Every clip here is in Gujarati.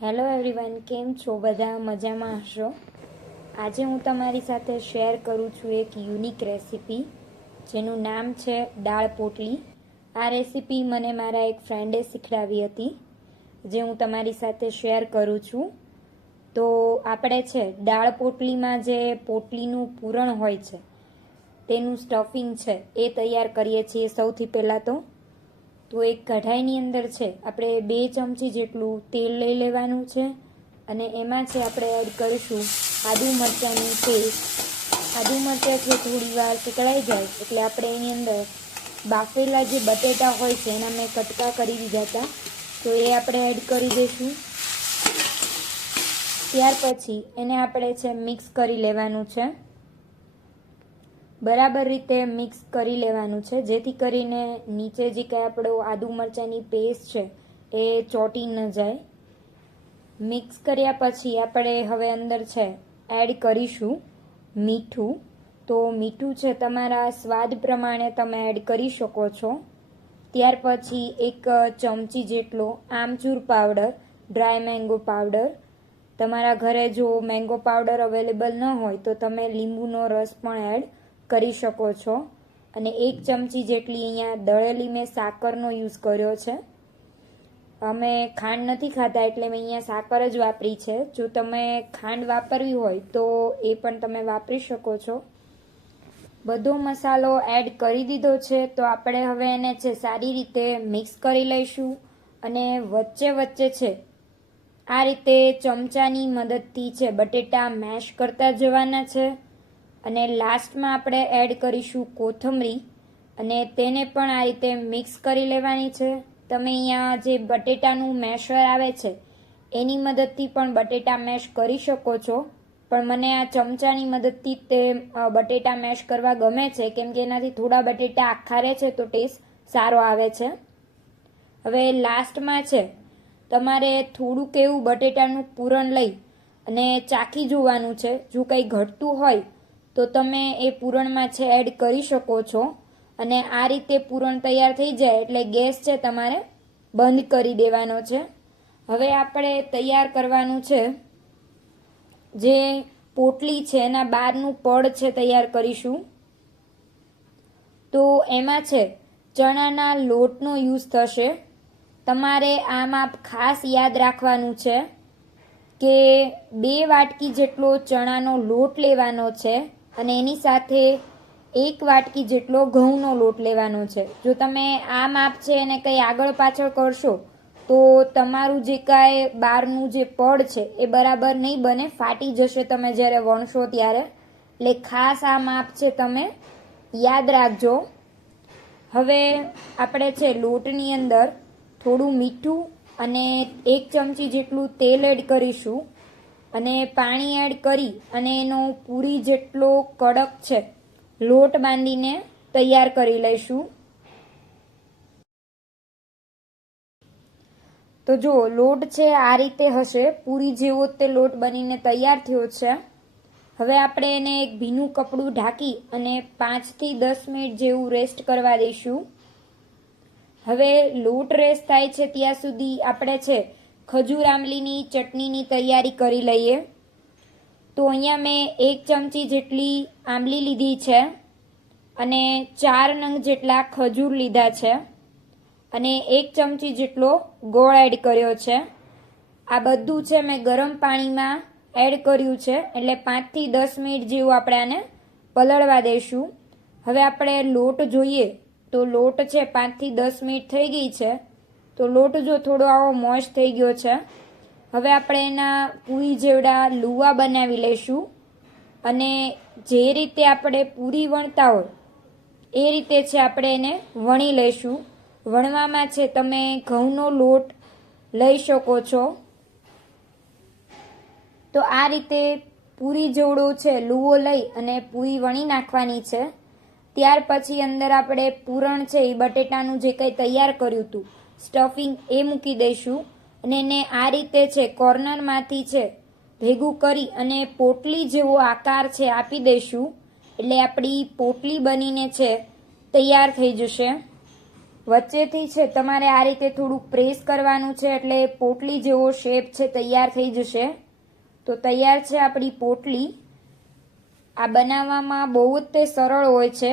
હેલો એવરીવન, કેમ છો? બધા મજામાં હશો? આજે હું તમારી સાથે શેર કરું છું એક યુનિક રેસીપી જેનું નામ છે દાળ પોટલી. આ રેસીપી મને મારા એક ફ્રેન્ડે શીખડાવી હતી, જે હું તમારી સાથે શેર કરું છું. તો આપણે છે દાળ પોટલીમાં જે પોટલીનું પૂરણ હોય છે તેનું સ્ટફિંગ છે એ તૈયાર કરીએ છીએ. સૌથી પહેલાં તો એક કઢાઈની અંદર છે આપણે 2 ચમચી જેટલું તેલ લઈ લેવાનું છે અને એમાં છે આપણે એડ કરીશું આદુ મરચાંની પેસ્ટ. આદુ મરચાં છે થોડી વાર સતળાઈ જાય એટલે આપણે એની અંદર બાફેલા જે બટેટા હોય છે એના મેં કટકા કરી દીધા હતા, તો એ આપણે એડ કરી દઈશું. ત્યાર પછી એને આપણે છે મિક્સ કરી લેવાનું છે, બરાબર રીતે મિક્સ કરી લેવાનું છે, જેથી કરીને નીચે જે કંઈ આપણો આદુ મરચાંની પેસ્ટ છે એ ચોંટી ન જાય. મિક્સ કર્યા પછી આપણે હવે અંદર છે એડ કરીશું મીઠું. તો મીઠું છે તમારા સ્વાદ પ્રમાણે તમે એડ કરી શકો છો. ત્યાર પછી 1 ચમચી જેટલો આમચૂર પાવડર, ડ્રાય મેંગો પાવડર. તમારા ઘરે જો મેંગો પાવડર અવેલેબલ ન હોય તો તમે લીંબુનો રસ પણ એડ કરી શકો છો. અને 1 ચમચી જેટલી અહીંયા દળેલી મેં સાકરનો યુઝ કર્યો છે. અમે ખાંડ નથી ખાતા એટલે મેં અહીંયા સાકર જ વાપરી છે. જો તમે ખાંડ વાપરવી હોય તો એ પણ તમે વાપરી શકો છો. બધો મસાલો એડ કરી દીધો છે, તો આપણે હવે એને છે સારી રીતે મિક્સ કરી લઈશું. અને વચ્ચે વચ્ચે છે આ રીતે ચમચાની મદદથી છે બટેટા મેશ કરતા જવાના છે. અને લાસ્ટમાં આપણે એડ કરીશું કોથમરી અને તેને પણ આ રીતે મિક્સ કરી લેવાની છે. તમે અહીંયા જે બટેટાનું મેશર આવે છે એની મદદથી પણ બટેટા મેશ કરી શકો છો, પણ મને આ ચમચાની મદદથી તે બટેટા મેશ કરવા ગમે છે, કેમ કે એનાથી થોડા બટેટા આખા રહે છે તો ટેસ્ટ સારો આવે છે. હવે લાસ્ટમાં છે તમારે થોડુંક એવું બટેટાનું પૂરણ લઈ અને ચાખી જોવાનું છે. જો કંઈ ઘટતું હોય તો તમે એ પૂરણમાં છે એડ કરી શકો છો. અને આ રીતે પૂરણ તૈયાર થઈ જાય એટલે ગેસ છે તમારે બંધ કરી દેવાનો છે. હવે આપણે તૈયાર કરવાનું છે જે પોટલી છે એના બહારનું પડ છે તૈયાર કરીશું. તો એમાં છે ચણાના લોટનો યુઝ થશે. તમારે આમાં ખાસ યાદ રાખવાનું છે કે 2 વાટકી જેટલો ચણાનો લોટ લેવાનો છે અને એની સાથે 1 વાટકી જેટલો ઘઉંનો લોટ લેવાનો છે. જો તમે આ માપ છે એને કંઈ આગળ પાછળ કરશો તો તમારું જે કાંઈ બહારનું જે પડ છે એ બરાબર નહીં બને, ફાટી જશે તમે જ્યારે વણશો ત્યારે. એટલે ખાસ આ માપ છે તમે યાદ રાખજો. હવે આપણે છે લોટની અંદર થોડું મીઠું અને 1 ચમચી જેટલું તેલ એડ કરીશું અને પાણી એડ કરી અને એનો પૂરી જેટલો કડક છે લોટ બાંધીને તૈયાર કરી લઈશું. તો જો લોટ છે આ રીતે હશે, પૂરી જેવો તે લોટ બનીને તૈયાર થયો છે. હવે આપણે એને એક ભીનું કપડું ઢાંકી અને 5 થી 10 મિનિટ જેવું રેસ્ટ કરવા દઈશું. હવે લોટ રેસ્ટ થાય છે ત્યાં સુધી આપણે છે ખજૂર આમલીની ચટણીની તૈયારી કરી લઈએ. તો અહીંયા મેં 1 ચમચી જેટલી આમલી લીધી છે અને 4 નંગ જેટલા ખજૂર લીધા છે અને 1 ચમચી જેટલો ગોળ એડ કર્યો છે. આ બધું છે મેં ગરમ પાણીમાં એડ કર્યું છે, એટલે 5 થી 10 મિનિટ જેવું આપણે આને પલળવા દઈશું. હવે આપણે લોટ જોઈએ તો લોટ છે 5 થી 10 મિનિટ થઈ ગઈ છે, તો લોટ જો થોડો આવો મોઈસ્ટ થઈ ગયો છે. હવે આપણે એના પૂરી જેવડા લુવા બનાવી લઈશું અને જે રીતે આપણે પૂરી વણતા હોય એ રીતે છે આપણે એને વણી લઈશું. વણવામાં છે તમે ઘઉંનો લોટ લઈ શકો છો. તો આ રીતે પૂરી જેવડો છે લુવો લઈ અને પૂરી વણી નાખવાની છે. ત્યાર પછી અંદર આપણે પૂરણ છે એ બટેટાનું જે કંઈ તૈયાર કર્યું હતું સ્ટફિંગ એ મૂકી દઈશું અને એને આ રીતે છે કોર્નરમાંથી છે ભેગું કરી અને પોટલી જેવો આકાર છે આપી દઈશું. એટલે આપણી પોટલી બનીને છે તૈયાર થઈ જશે. વચ્ચેથી છે તમારે આ રીતે થોડુંક પ્રેસ કરવાનું છે, એટલે પોટલી જેવો શેપ છે તૈયાર થઈ જશે. તો તૈયાર છે આપણી પોટલી. આ બનાવવામાં બહુ જ તે સરળ હોય છે.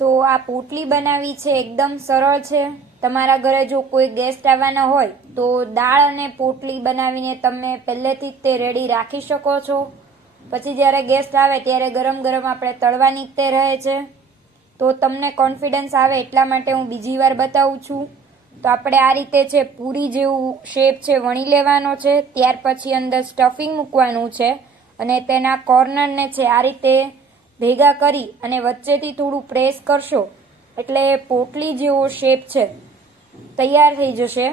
તો આ પોટલી બનાવી છે એકદમ સરળ છે. તમારા ઘરે જો કોઈ ગેસ્ટ આવવાના હોય તો દાળ અને પોટલી બનાવીને તમે પહેલેથી જ તે રેડી રાખી શકો છો. પછી જ્યારે ગેસ્ટ આવે ત્યારે ગરમ ગરમ આપણે તળવાની જ તે રહે છે. તો તમને કોન્ફિડન્સ આવે એટલા માટે હું બીજી વાર બતાવું છું. તો આપણે આ રીતે છે પૂરી જેવું શેપ છે વણી લેવાનો છે. ત્યાર પછી અંદર સ્ટફિંગ મૂકવાનું છે અને તેના કોર્નરને છે આ રીતે ભેગા કરી અને વચ્ચેથી થોડું પ્રેસ કરશો એટલે પોટલી જેવો શેપ છે તૈયાર થઈ જશે.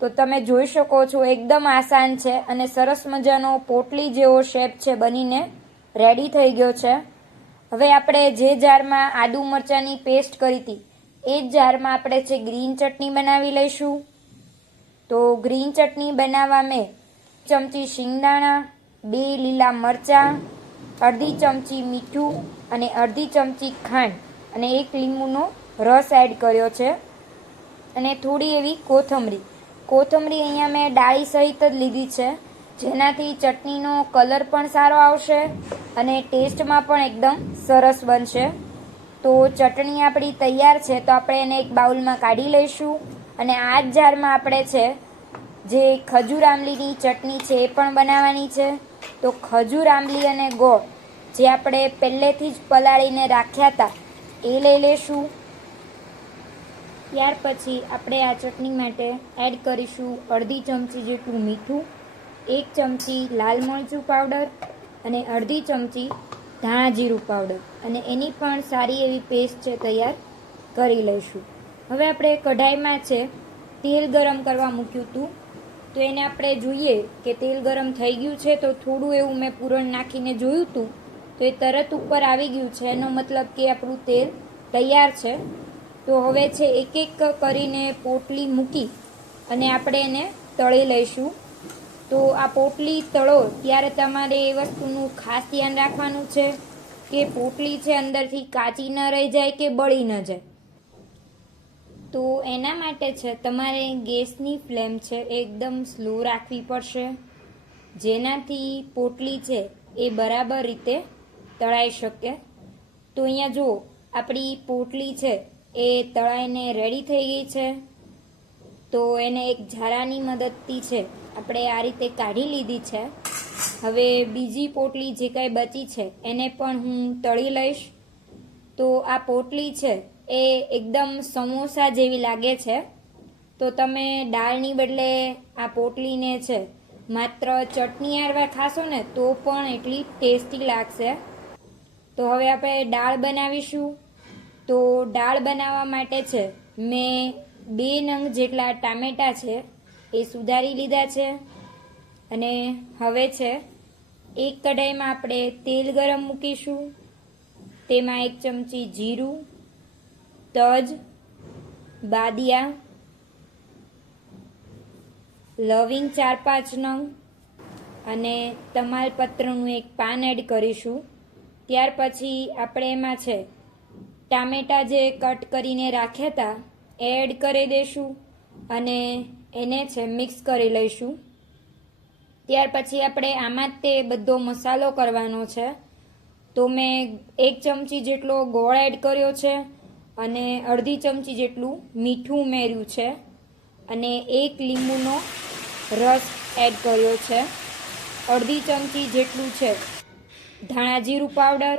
તો તમે જોઈ શકો છો એકદમ આસાન છે અને સરસ મજાનો પોટલી જેવો શેપ છે બનીને રેડી થઈ ગયો છે. હવે આપણે જે જારમાં આદુ મરચાંની પેસ્ટ કરી હતી એ જ જારમાં આપણે છે ગ્રીન ચટણી બનાવી લઈશું. તો ગ્રીન ચટણી બનાવવા મેં ચમચી શિંગદાણા, 2 લીલા મરચાં, અડધી ચમચી મીઠું અને અડધી ચમચી ખાંડ અને 1 લીંબુનો રસ એડ કર્યો છે અને થોડી એવી કોથમરી. કોથમરી અહીંયા મેં ડાળી સહિત જ લીધી છે, જેનાથી ચટણીનો કલર પણ સારો આવશે અને ટેસ્ટમાં પણ એકદમ સરસ બનશે. તો ચટણી આપણી તૈયાર છે, તો આપણે એને એક બાઉલમાં કાઢી લઈશું અને આ જ જારમાં આપણે છે જે ખજૂર આંબલીની ચટણી છે એ પણ બનાવવાની છે. તો ખજૂર આંબલી અને ગોળ જે આપણે પહેલેથી જ પલાળીને રાખ્યા હતા એ લઈ લેશું. ત્યાર પછી આપણે આ ચટણી માટે એડ કરીશું અડધી ચમચી જેટલું મીઠું, 1 ચમચી લાલ મરચું પાવડર અને અડધી ચમચી ધાણા જીરું પાવડર અને એની પણ સારી એવી પેસ્ટ છે તૈયાર કરી લઈશું. હવે આપણે કઢાઈમાં છે તેલ ગરમ કરવા મૂક્યું હતું, તો એને આપણે જોઈએ કે તેલ ગરમ થઈ ગયું છે. તો થોડું એવું મેં પૂરણ નાખીને જોયું હતું તો એ તરત ઉપર આવી ગયું છે, એનો મતલબ કે આપણું તેલ તૈયાર છે. તો હવે છે એક એક કરીને પોટલી મૂકી અને આપણે એને તળી લઈશું. તો આ પોટલી તળો ત્યારે તમારે એ વસ્તુનું ખાસ ધ્યાન રાખવાનું છે કે પોટલી છે અંદરથી કાચી ન રહી જાય કે બળી ન જાય. તો એના માટે છે તમારે ગેસની ફ્લેમ છે એકદમ સ્લો રાખવી પડશે, જેનાથી પોટલી છે એ બરાબર રીતે તળાઈ શકે. તો અહીંયા જુઓ આપણી પોટલી છે એ તળાઈને રેડી થઈ ગઈ છે. તો એને એક ઝારાની મદદથી છે આપણે આ રીતે કાઢી લીધી છે. હવે બીજી પોટલી જે કાંઈ બચી છે એને પણ હું તળી લઈશ. તો આ પોટલી છે એ એકદમ સમોસા જેવી લાગે છે. તો તમે દાળની બદલે આ પોટલીને છે માત્ર ચટણી હારે ખાશો ને તો પણ એટલી ટેસ્ટી લાગશે. તો હવે આપણે દાળ બનાવીશું. તો દાળ બનાવવા માટે છે મેં 2 નંગ જેટલા ટામેટાં છે એ સુધારી લીધા છે અને હવે છે એક કઢાઈમાં આપણે તેલ ગરમ મૂકીશું. તેમાં 1 ચમચી જીરું, તજ, બાદિયા, લવિંગ 4-5 નંગ અને તમાલપત્રનું 1 પાન એડ કરીશું. ત્યાર પછી આપણે એમાં છે ટામેટાં જે કટ કરીને રાખ્યા હતા એ એડ કરી દઈશું અને એને છે મિક્સ કરી લઈશું. ત્યાર પછી આપણે આમાં જ તે બધો મસાલો કરવાનો છે. તો મેં 1 ચમચી જેટલો ગોળ એડ કર્યો છે અને અડધી ચમચી જેટલું મીઠું ઉમેર્યું છે અને 1 લીંબુનો રસ એડ કર્યો છે. અડધી ચમચી જેટલું છે ધાણા જીરું પાવડર,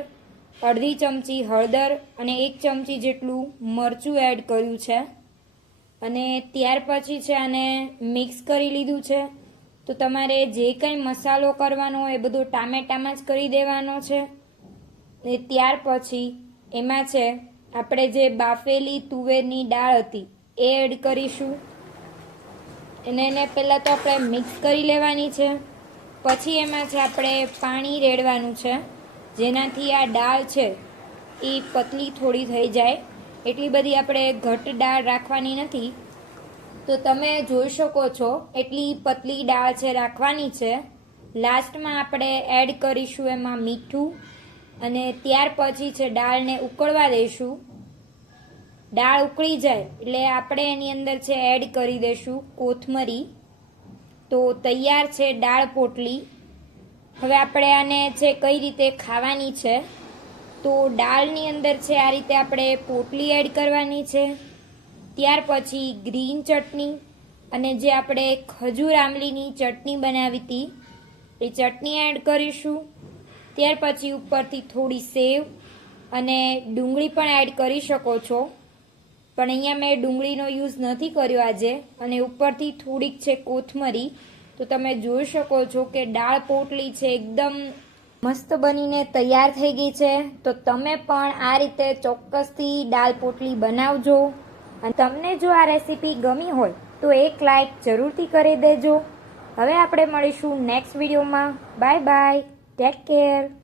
અડધી ચમચી હળદર અને 1 ચમચી જેટલું મરચું એડ કર્યું છે અને ત્યાર પછી છે આને મિક્સ કરી લીધું છે. તો તમારે જે કંઈ મસાલો કરવાનો હોય એ બધો ટામેટામાં જ કરી દેવાનો છે. અને ત્યાર પછી એમાં છે આપણે જે બાફેલી તુવેરની દાળ હતી એ એડ કરીશું અને એને પહેલાં તો આપણે મિક્સ કરી લેવાની છે. પછી એમાં છે આપણે પાણી રેડવાનું છે, જેનાથી આ દાળ છે એ પતલી થોડી થઈ જાય. એટલી બધી આપણે ઘટ દાળ રાખવાની નથી. તો તમે જોઈ શકો છો એટલી પતલી દાળ છે રાખવાની છે. લાસ્ટમાં આપણે એડ કરીશું એમાં મીઠું અને ત્યાર પછી છે દાળને ઉકળવા દઈશું. દાળ ઉકળી જાય એટલે આપણે એની અંદર છે એડ કરી દઈશું કોથમરી. તો તૈયાર છે દાળ પોટલી. હવે આપણે આને છે કઈ રીતે ખાવાની છે, તો દાળની અંદર છે આ રીતે આપણે પોટલી એડ કરવાની છે. ત્યાર પછી ગ્રીન ચટણી અને જે આપણે ખજૂર આમલીની ચટણી બનાવી હતી એ ચટણી એડ કરીશું. ત્યાર પછી ઉપરથી થોડી સેવ અને ડુંગળી પણ એડ કરી શકો છો, પણ અહીંયા મેં ડુંગળીનો યુઝ નથી કર્યો આજે. અને ઉપરથી થોડીક છે કોથમરી. તો તમે જોઈ શકો છો કે દાળ પોટલી છે એકદમ મસ્ત બનીને તૈયાર થઈ ગઈ છે. તો તમે પણ આ રીતે ચોક્કસથી દાળ પોટલી બનાવજો. અને તમને જો આ રેસીપી ગમી હોય તો એક લાઈક જરૂરથી કરી દેજો. હવે આપણે મળીશું નેક્સ્ટ વિડીયોમાં. Bye bye, take care.